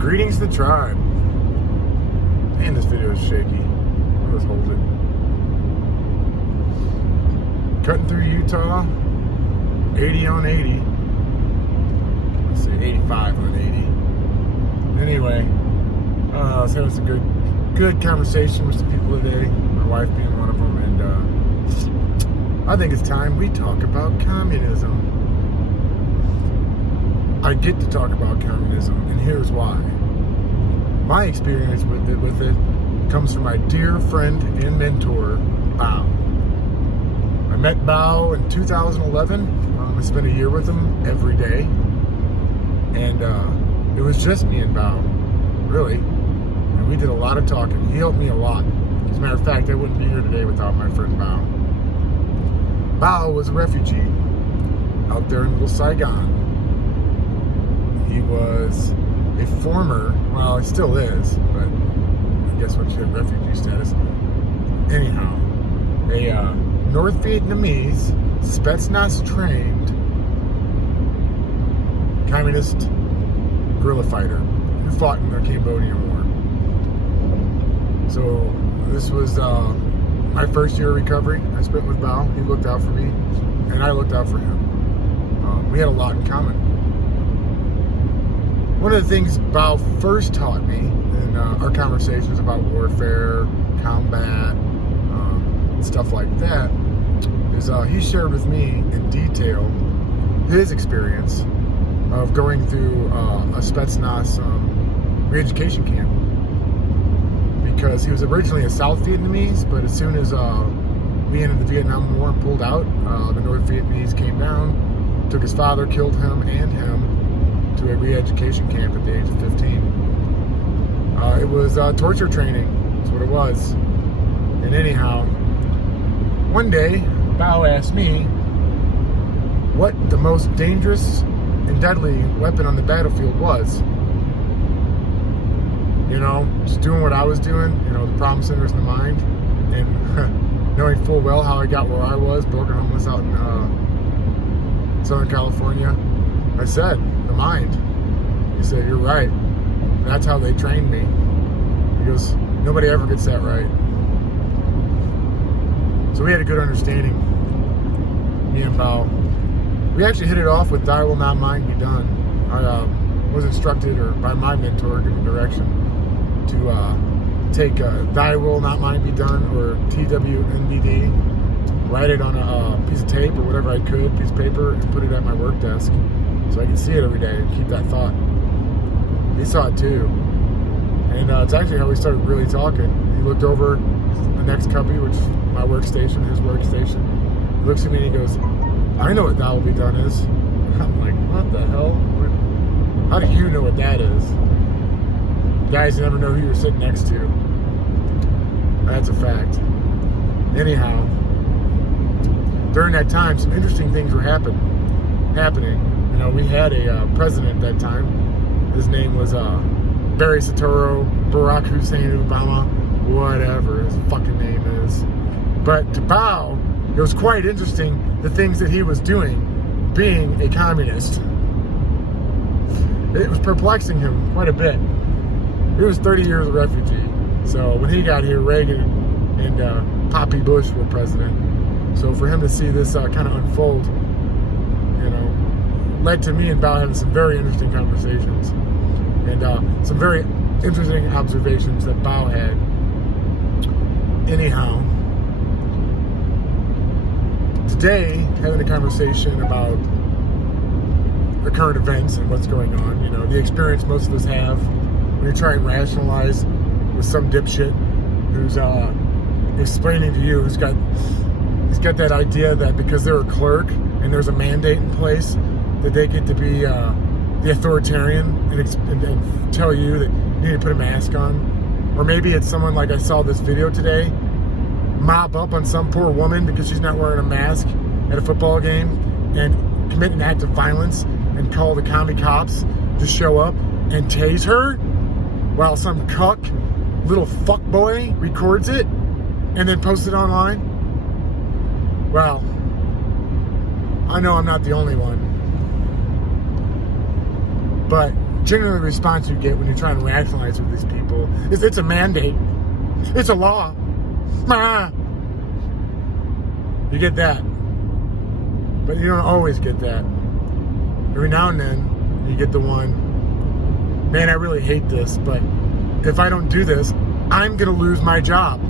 Greetings to the tribe. Man, this video is shaky. I'll just hold it. Cutting through Utah, 80 on 80. Let's say 85 on 80. Anyway, I was having some good conversation with some people today, my wife being one of them, and I think it's time we talk about communism. I get to talk about communism, and here's why. My experience with it comes from my dear friend and mentor, Bao. I met Bao in 2011. I spent a year with him every day, and it was just me and Bao, really. And we did a lot of talking. He helped me a lot. As a matter of fact, I wouldn't be here today without my friend Bao. Bao was a refugee out there in Little Saigon. He was a former, well, he still is, but I guess once you have refugee status. Anyhow, a North Vietnamese, Spetsnaz trained communist guerrilla fighter who fought in the Cambodian War. So this was my first year of recovery I spent with Bao. He looked out for me, and I looked out for him. We had a lot in common. One of the things Bao first taught me in our conversations about warfare, combat, and stuff like that is he shared with me in detail his experience of going through a Spetsnaz re-education camp. Because he was originally a South Vietnamese, but as soon as we ended the Vietnam War and pulled out, the North Vietnamese came down, took his father, killed him and him, to a re-education camp at the age of 15. It was torture training, that's what it was. And anyhow, one day, Bao asked me what the most dangerous and deadly weapon on the battlefield was. You know, just doing what I was doing, you know, the problem centers in the mind, and knowing full well how I got where I was, broken homeless out in Southern California. I said, the mind. He said, you're right. That's how they trained me. He goes, nobody ever gets that right. So we had a good understanding, me and Bao. We actually hit it off with Thy Will Not Mine Be Done. I was instructed, or by my mentor, given direction, to take Thy Will Not Mine Be Done, or TWNBD, write it on a piece of tape or whatever I could, piece of paper, and put it at my work desk so I could see it every day and keep that thought. He saw it too. And it's actually how we started really talking. He looked over the next cubby, which is my workstation, his workstation. He looks at me and he goes, I know what That Will Be Done is. I'm like, what the hell? How do you know what that is? Guys, you never know who you're sitting next to. That's a fact. Anyhow, during that time, some interesting things were happening. You know, we had a president at that time. His name was Barry Soetoro, Barack Hussein Obama, whatever his fucking name is. But to Bao, it was quite interesting the things that he was doing, being a communist. It was perplexing him quite a bit. He was 30 years a refugee. So when he got here, Reagan and Poppy Bush were president. So for him to see this kind of unfold, you know, led to me and Bao having some very interesting conversations and some very interesting observations that Bao had. Anyhow, today, having a conversation about the current events and what's going on, you know, the experience most of us have when you try and rationalize with some dipshit who's explaining to you, he's got that idea that because they're a clerk and there's a mandate in place that they get to be the authoritarian and tell you that you need to put a mask on. Or maybe it's someone like I saw this video today, mob up on some poor woman because she's not wearing a mask at a football game and commit an act of violence and call the commie cops to show up and tase her while some cuck little fuckboy records it and then posts it online. Well, I know I'm not the only one, but generally the response you get when you're trying to rationalize with these people is it's a mandate. It's a law. Ah. You get that. But you don't always get that. Every now and then, you get the one, man, I really hate this, but if I don't do this, I'm going to lose my job.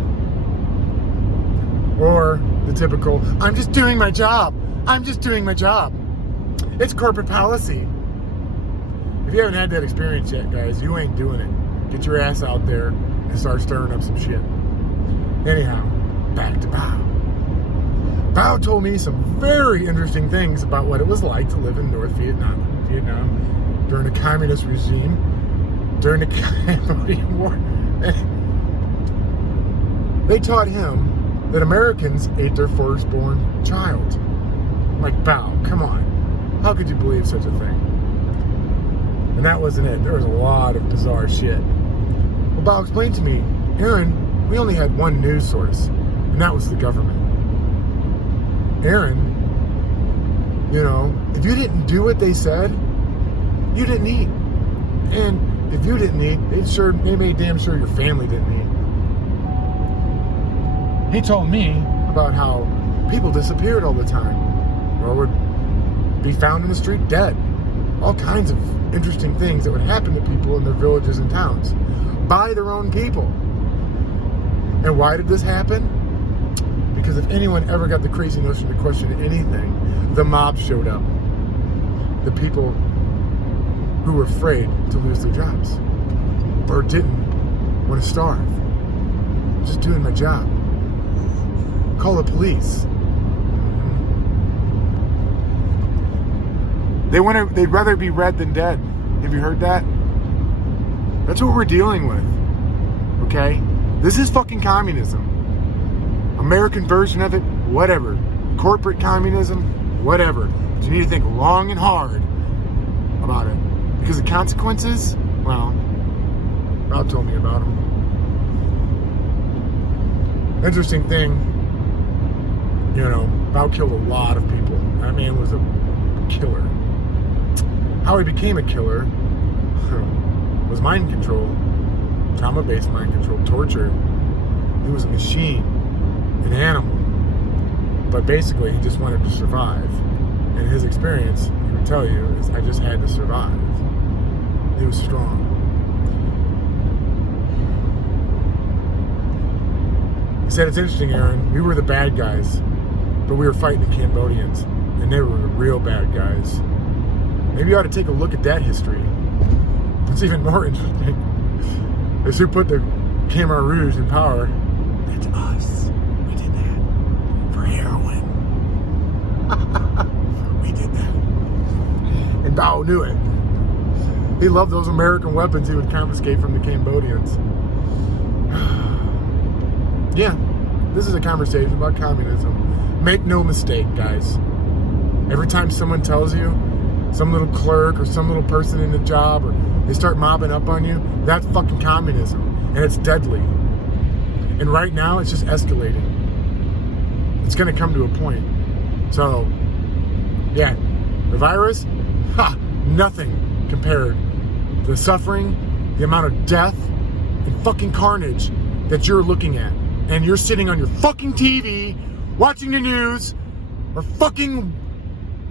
Or the typical, I'm just doing my job. I'm just doing my job. It's corporate policy. If you haven't had that experience yet, guys, you ain't doing it. Get your ass out there and start stirring up some shit. Anyhow, back to Bao. Bao told me some very interesting things about what it was like to live in North Vietnam during a communist regime, during the Cambodian War. They taught him that Americans ate their firstborn child. I'm like, Bao, come on. How could you believe such a thing? And that wasn't it. There was a lot of bizarre shit. Well, Bao explained to me, Aaron, we only had one news source, and that was the government. Aaron, you know, if you didn't do what they said, you didn't eat. And if you didn't eat, they made damn sure your family didn't eat. He told me about how people disappeared all the time, or would be found in the street dead. All kinds of interesting things that would happen to people in their villages and towns by their own people. And why did this happen? Because if anyone ever got the crazy notion to question anything, the mob showed up. The people who were afraid to lose their jobs or didn't want to starve. Just doing my job. Call the police. They'd rather be red than dead. Have you heard that? That's what we're dealing with. Okay? This is fucking communism. American version of it, whatever. Corporate communism, whatever. But you need to think long and hard about it. Because the consequences, well, Rob told me about them. Interesting thing, you know, Bao killed a lot of people. That man was a killer. How he became a killer was mind control, trauma-based mind control, torture. He was a machine, an animal. But basically, he just wanted to survive. And his experience, he would tell you, is I just had to survive. He was strong. He said, it's interesting, Aaron, we were the bad guys, but we were fighting the Cambodians, and they were the real bad guys. Maybe you ought to take a look at that history. It's even more interesting. It's who put the Khmer Rouge in power. That's us. We did that. For heroin. We did that. And Bao knew it. He loved those American weapons he would confiscate from the Cambodians. Yeah, this is a conversation about communism. Make no mistake, guys. Every time someone tells you, some little clerk or some little person in the job, or they start mobbing up on you, that's fucking communism. And it's deadly. And right now, it's just escalating. It's going to come to a point. So, yeah, the virus, nothing compared to the suffering, the amount of death, and fucking carnage that you're looking at. And you're sitting on your fucking TV, watching the news, or fucking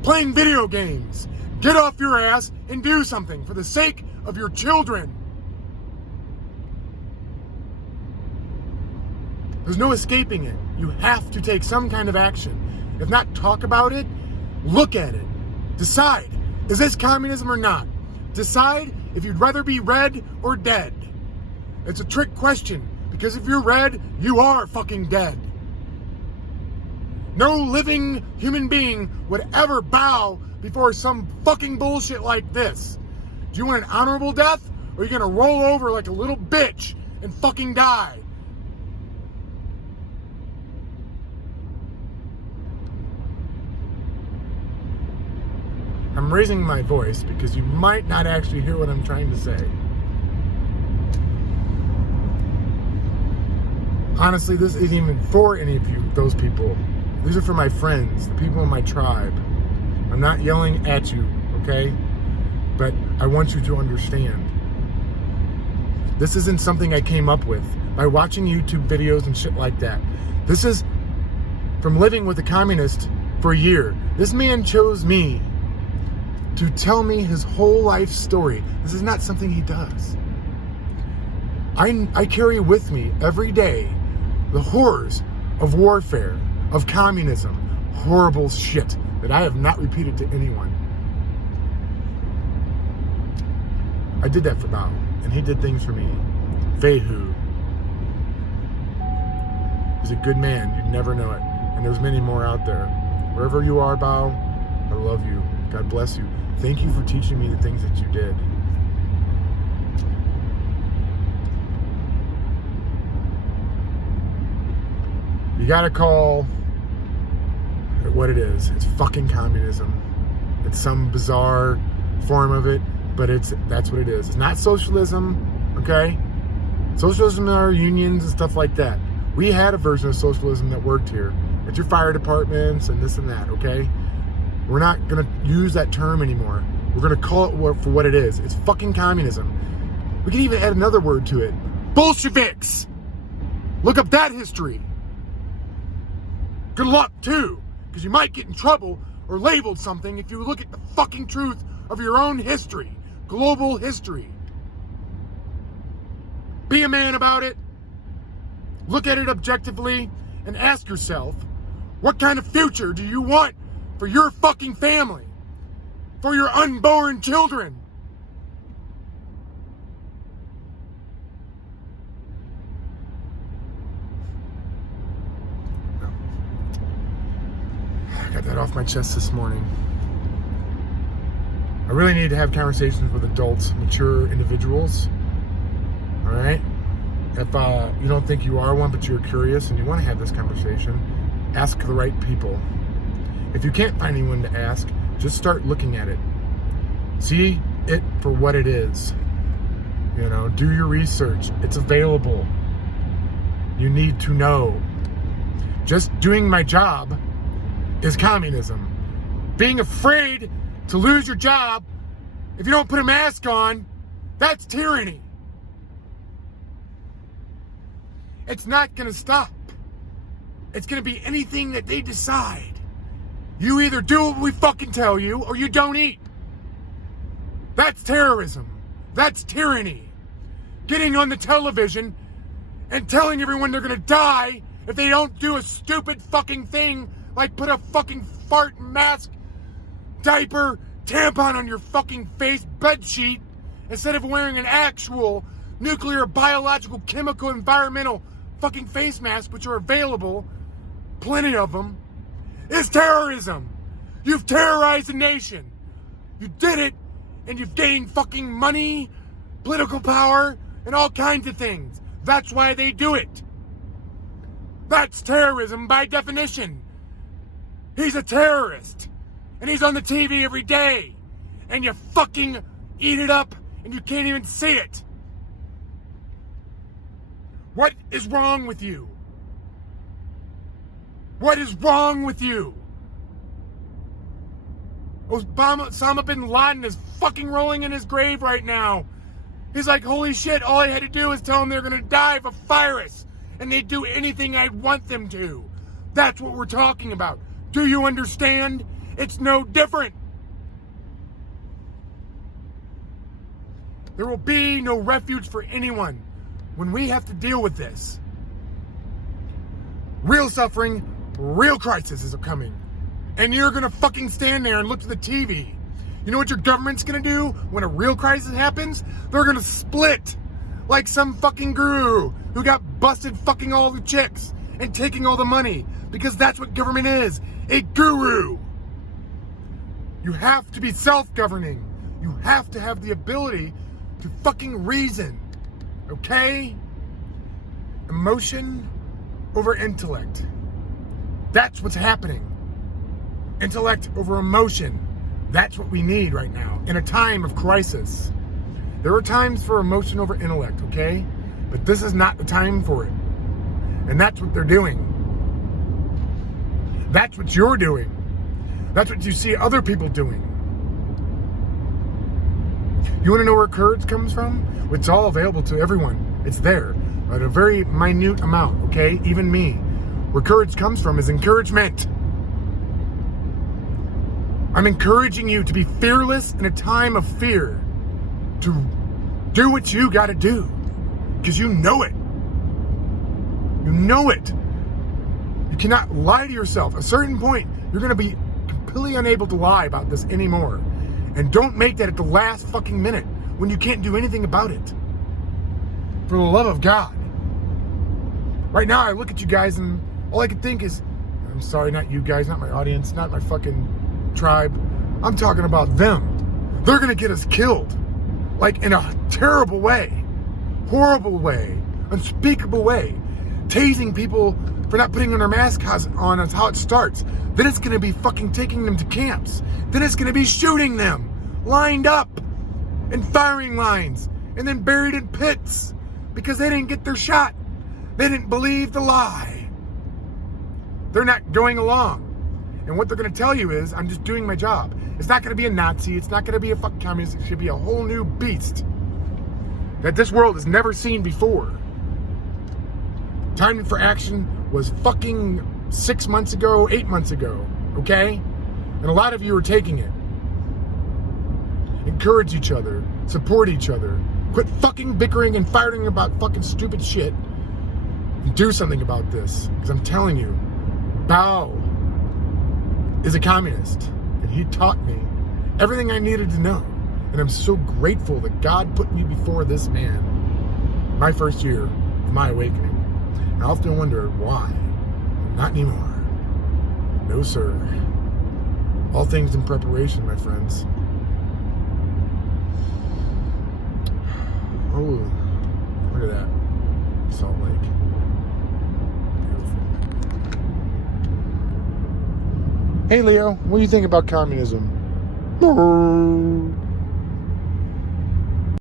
playing video games. Get off your ass and do something for the sake of your children. There's no escaping it. You have to take some kind of action. If not talk about it, look at it. Decide, is this communism or not? Decide if you'd rather be red or dead. It's a trick question, because if you're red, you are fucking dead. No living human being would ever bow before some fucking bullshit like this. Do you want an honorable death, or are you gonna roll over like a little bitch and fucking die? I'm raising my voice because you might not actually hear what I'm trying to say. Honestly, this isn't even for any of you, those people. These are for my friends, the people in my tribe. I'm not yelling at you, okay? But I want you to understand, this isn't something I came up with by watching YouTube videos and shit like that. This is from living with a communist for a year. This man chose me to tell me his whole life story. This is not something he does. I carry with me every day the horrors of warfare, of communism, horrible shit that I have not repeated to anyone. I did that for Bao, and he did things for me. Vehu. He's a good man. You'd never know it. And there's many more out there. Wherever you are, Bao, I love you. God bless you. Thank you for teaching me the things that you did. You gotta call it what it is. It's fucking communism. It's some bizarre form of it, but that's what it is. It's not socialism, okay? Socialism are unions and stuff like that. We had a version of socialism that worked here. At your fire departments and this and that, okay? We're not gonna use that term anymore. We're gonna call it for what it is. It's fucking communism. We can even add another word to it. Bolsheviks! Look up that history. Good luck, too, because you might get in trouble or labeled something if you look at the fucking truth of your own history. Global history. Be a man about it. Look at it objectively and ask yourself, what kind of future do you want for your fucking family? For your unborn children? I got that off my chest this morning. I really need to have conversations with adults, mature individuals. All right? If you don't think you are one, but you're curious and you want to have this conversation, ask the right people. If you can't find anyone to ask, just start looking at it. See it for what it is. You know, do your research. It's available. You need to know. Just doing my job is communism. Being afraid to lose your job if you don't put a mask on, that's tyranny. It's not gonna stop. It's gonna be anything that they decide. You either do what we fucking tell you or you don't eat. That's terrorism. That's tyranny. Getting on the television and telling everyone they're gonna die if they don't do a stupid fucking thing like put a fucking fart mask, diaper, tampon on your fucking face, bed sheet, instead of wearing an actual nuclear, biological, chemical, environmental fucking face mask, which are available, plenty of them, is terrorism. You've terrorized a nation. You did it, and you've gained fucking money, political power, and all kinds of things. That's why they do it. That's terrorism by definition. He's a terrorist, and he's on the TV every day, and you fucking eat it up, and you can't even see it. What is wrong with you? What is wrong with you? Osama bin Laden is fucking rolling in his grave right now. He's like, holy shit, all I had to do is tell them they're gonna die of a virus, and they'd do anything I want them to. That's what we're talking about. Do you understand? It's no different. There will be no refuge for anyone when we have to deal with this. Real suffering, real crises are coming. And you're gonna fucking stand there and look to the TV. You know what your government's gonna do when a real crisis happens? They're gonna split like some fucking guru who got busted fucking all the chicks and taking all the money, because that's what government is, a guru. You have to be self-governing. You have to have the ability to fucking reason, okay? Emotion over intellect. That's what's happening. Intellect over emotion. That's what we need right now in a time of crisis. There are times for emotion over intellect, okay? But this is not the time for it. And that's what they're doing. That's what you're doing. That's what you see other people doing. You want to know where courage comes from? It's all available to everyone. It's there, at a very minute amount, okay? Even me. Where courage comes from is encouragement. I'm encouraging you to be fearless in a time of fear. To do what you got to do. Because you know it. You know it. You cannot lie to yourself. At a certain point, you're going to be completely unable to lie about this anymore. And don't make that at the last fucking minute when you can't do anything about it. For the love of God. Right now, I look at you guys and all I can think is, I'm sorry, not you guys, not my audience, not my fucking tribe. I'm talking about them. They're going to get us killed. Like in a terrible way. Horrible way. Unspeakable way. Tasing people for not putting on their masks on. That's how it starts. Then it's going to be fucking taking them to camps. Then it's going to be shooting them lined up in firing lines and then buried in pits because they didn't get their shot. They didn't believe the lie. They're not going along. And what they're going to tell you is, I'm just doing my job. It's not going to be a Nazi. It's not going to be a fucking communist. It should be a whole new beast that this world has never seen before. Time for action was fucking 6 months ago, 8 months ago, okay? And a lot of you are taking it. Encourage each other. Support each other. Quit fucking bickering and fighting about fucking stupid shit. And do something about this. Because I'm telling you, Bao is a communist. And he taught me everything I needed to know. And I'm so grateful that God put me before this man. My first year of my awakening. I often wonder why. Not anymore. No, sir. All things in preparation, my friends. Oh, look at that. Salt Lake. Beautiful. Hey, Leo, what do you think about communism?